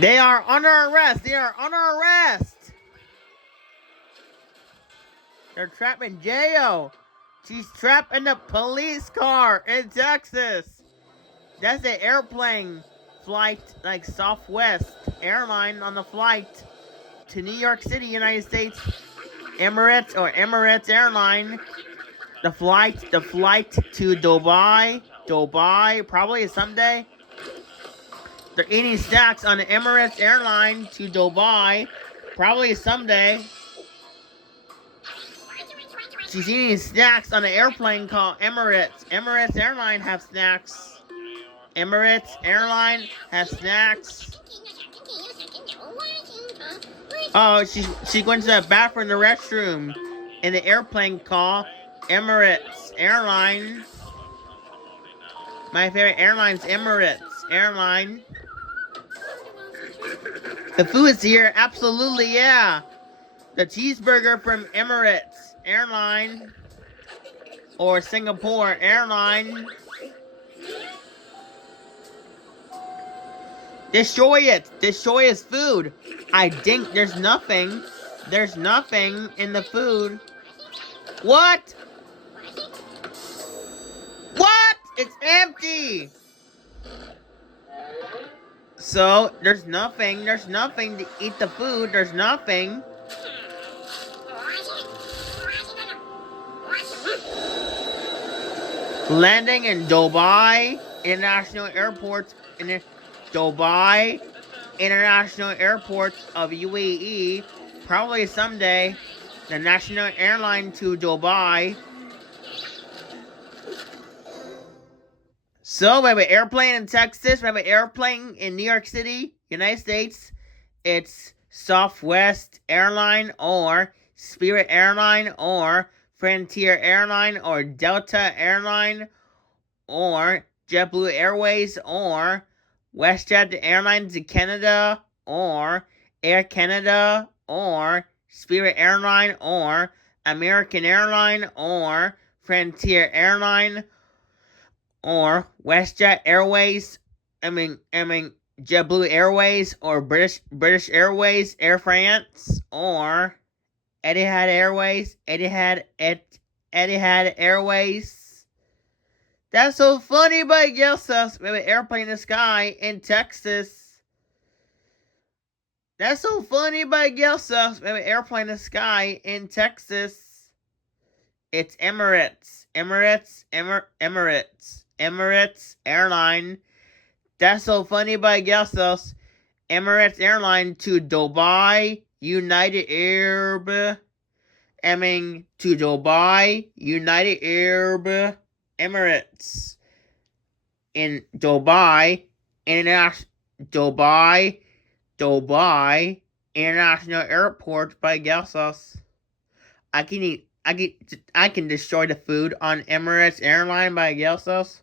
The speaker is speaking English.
They are under arrest. They are under arrest. They're trapped in jail. She's trapped in the police car in Texas. That's the airplane flight, like Southwest airline on the flight to New York City, United States. Emirates or Emirates airline. The flight to Dubai, probably someday. They're eating snacks on the Emirates airline to Dubai, probably someday. She's eating snacks on an airplane called Emirates. Emirates airline have snacks. Emirates airline has snacks. Oh, she went to the bathroom, the restroom, in the airplane called Emirates airline. My favorite airline's Emirates airline. The food's here, absolutely, yeah. The cheeseburger from Emirates airline or Singapore airline. Destroy it. Destroy his food. I think there's nothing. There's nothing in the food. What? What? It's empty. So, there's nothing. There's nothing to eat the food. There's nothing. Landing in Dubai International Airport in Dubai International Airport of UAE, probably someday, the national airline to Dubai. So we have an airplane in Texas, we have an airplane in New York City, United States. It's Southwest Airline or Spirit Airline or Frontier Airline or Delta Airline or JetBlue Airways or WestJet Airlines in Canada or Air Canada or Spirit Airline or American Airline or Frontier Airline or WestJet Airways, JetBlue Airways or British Airways, Air France or Etihad Airways, Etihad Airways. That's so funny, but yes, we have an airplane in the sky in Texas. That's so funny, but yes, we have an airplane in the sky in Texas. It's Emirates airline. That's so funny, but yes, Emirates airline to Dubai United Arab. To Dubai United Arab Emirates in Dubai International Airport by Gelsos. I can destroy the food on Emirates airline by Gelsos.